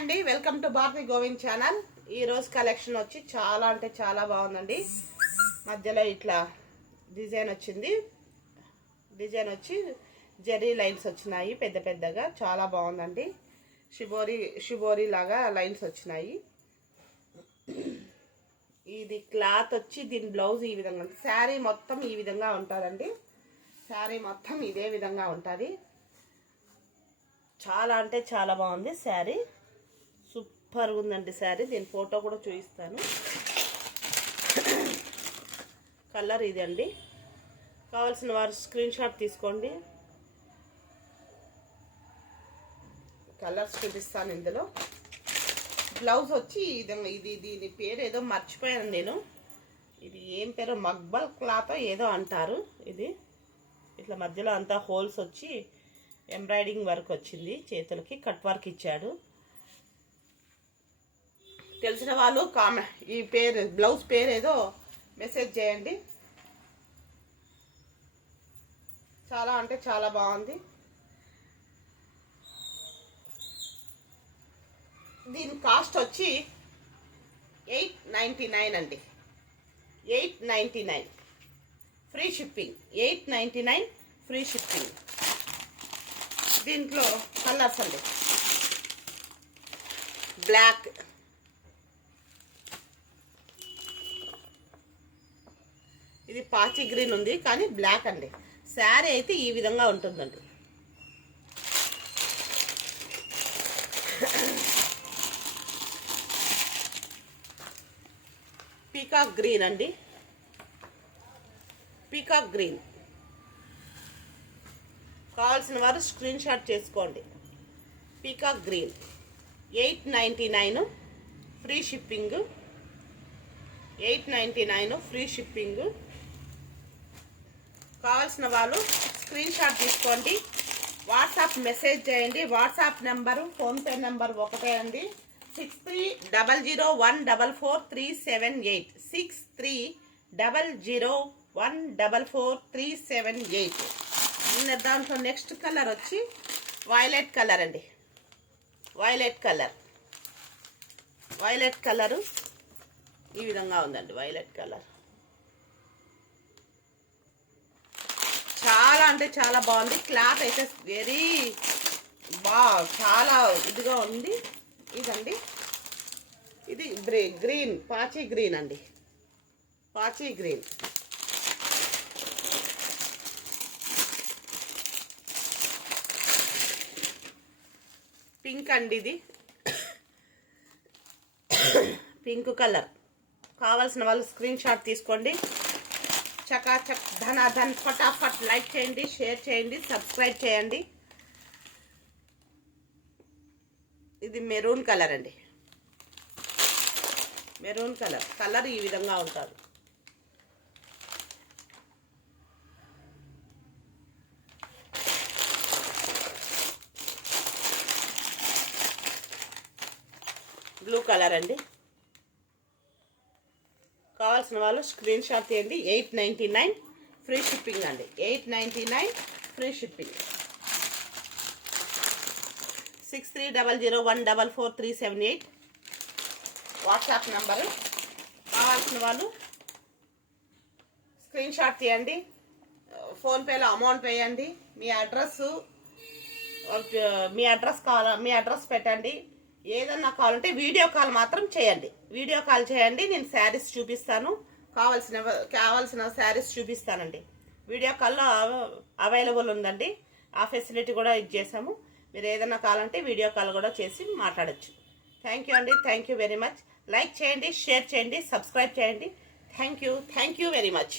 అండి, welcome to Bharathi Govind channel. ఈ రోజు కలెక్షన్ వచ్చి చాలా అంటే చాలా బాగుందండి. మధ్యలో ఇట్లా డిజైన్ వచ్చింది. డిజైన్ వచ్చి జెర్రీ లైన్స్ వచ్చినాయి పెద్ద పెద్దగా, చాలా బాగుందండి. షిబోరి లాగా లైన్స్ వచ్చినాయి. ఇది క్లాత్ వచ్చి దీని బ్లౌజ్ ఈ విధంగా ఉంటుంది. శారీ మొత్తం ఈ విధంగా ఉంటుందండి. శారీ మొత్తం ఇదే విధంగా ఉంటుంది. చాలా అంటే చాలా బాగుంది శారీ, సూపర్గా ఉందండి శారీ. దీని ఫోటో కూడా చూపిస్తాను. కలర్ ఇది అండి. కావాల్సిన వారు స్క్రీన్ షాట్ తీసుకోండి. కలర్స్ చూపిస్తాను ఇందులో. బ్లౌజ్ వచ్చి ఇది దీని పేరు ఏదో మర్చిపోయాను నేను. ఇది ఏం పేరు, మగ్బల్ క్లాత్ ఏదో అంటారు. ఇది ఇట్లా మధ్యలో అంతా హోల్స్ వచ్చి ఎంబ్రాయిడింగ్ వర్క్ వచ్చింది. చేతులకి కట్ వర్క్ ఇచ్చాడు. తెలిసిన వాళ్ళు ఈ పేరు బ్లౌజ్ పేరు ఏదో మెసేజ్ చేయండి. చాలా అంటే చాలా బాగుంది. దీని కాస్ట్ వచ్చి 899 అండి. 899 ఫ్రీ షిప్పింగ్. 899 free shipping. దీంట్లో కలర్స్ అండి. బ్లాక్, ఇది పాచి గ్రీన్ ఉంది కానీ బ్లాక్ అండి. శారీ అయితే ఈ విధంగా ఉంటుందండి. పీకాక్ గ్రీన్ అండి. Peacock green. కావాల్సిన వారు స్క్రీన్ షాట్ చేసుకోండి. Peacock green 899 free shipping. 899 free shipping. కావాల్సిన వాళ్ళు స్క్రీన్ షాట్ తీసుకోండి. వాట్సాప్ మెసేజ్ చేయండి. వాట్సాప్ నెంబరు ఫోన్పే నెంబర్ ఒకటే అండి. 6300144378. 6300144378. దాంట్లో నెక్స్ట్ కలర్ వచ్చి వైలెట్ కలర్ అండి. వైలెట్ కలరు ఈ విధంగా ఉందండి. వైలెట్ కలర్ చాలా అంటే చాలా బాగుంది. క్లాత్ అయితే వెరీ చాలా ఇదిగా ఉంది. ఇదండి, ఇది గ్రీన్, పాచి గ్రీన్ అండి. పాచి గ్రీన్. పింక్ అండి. ఇది పింక్ కలర్. కావాల్సిన వాళ్ళు స్క్రీన్ షాట్ తీసుకోండి. చకాచక్ ధనాధన్ ఫటాఫట్ లైక్ చేయండి, షేర్ చేయండి, సబ్స్క్రైబ్ చేయండి. ఇది మెరూన్ కలర్ అండి. మెరూన్ కలర్ ఈ విధంగా ఉంటుంది. బ్లూ కలర్ అండి. కావాల్సిన వాళ్ళు స్క్రీన్ షాట్ తీయండి. 899 ఫ్రీ షిప్పింగ్ అండి. 899 ఫ్రీ షిప్పింగ్. 6300144378 WhatsApp number. కావాల్సిన వాళ్ళు స్క్రీన్ షాట్ తీయండి. ఫోన్పేలో అమౌంట్ వేయండి. మీ అడ్రస్ పెట్టండి. ఏదన్నా కావాలంటే వీడియో కాల్ మాత్రం చేయండి. వీడియో కాల్ చేయండి. నేను శారీస్ చూపిస్తాను. కావాల్సిన శారీస్ చూపిస్తానండి. వీడియో కాల్లో అవైలబుల్ ఉందండి. ఆ ఫెసిలిటీ కూడా ఇచ్చేసాము. మీరు ఏదన్నా కావాలంటే వీడియో కాల్ కూడా చేసి మాట్లాడచ్చు. థ్యాంక్ యూ అండి. Thank you very much. Like చేయండి, షేర్ చేయండి, సబ్స్క్రైబ్ చేయండి. Thank you very much.